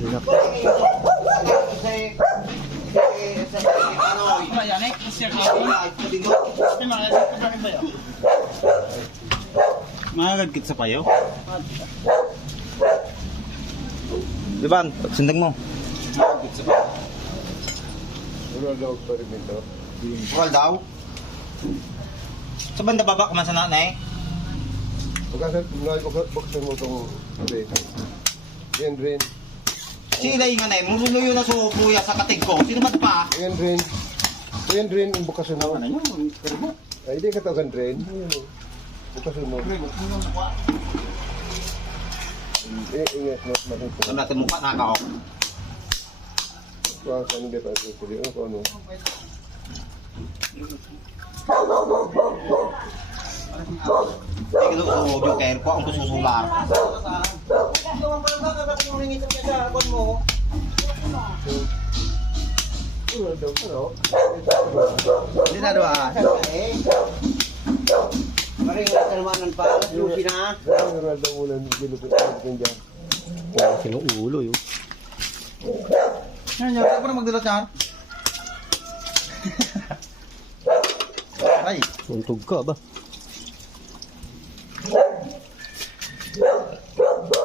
Magagkit sa payo. Diba, sindang mo. Magagkit sa payo. Wala daw eksperimento. Wala daw. Sa banda baba ka man sa nanay. Buksan mo itong yan rin. Sila yung nanay, muluyo na subuya sa katig ko. Sino ba pa? Yan rin ang bukasan mo. Ay, hindi ka tawagan rin. Bukasan mo. Ingat mo. Ito natin mukha nakakaok. Wah, ano ba pa ito? Ano? Ay, kilo sa audio care ko, ang susular. Hindi na doon ah. Maring kalmanan pa, lupi na. Wala daw muna nilupit dyan. Wala silang ulo yun. Yan, yan. Ako na magdala siya. Ay. Suntog ka ba?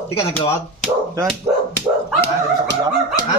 Di ka nagtawag? Saan? Ha? Ha?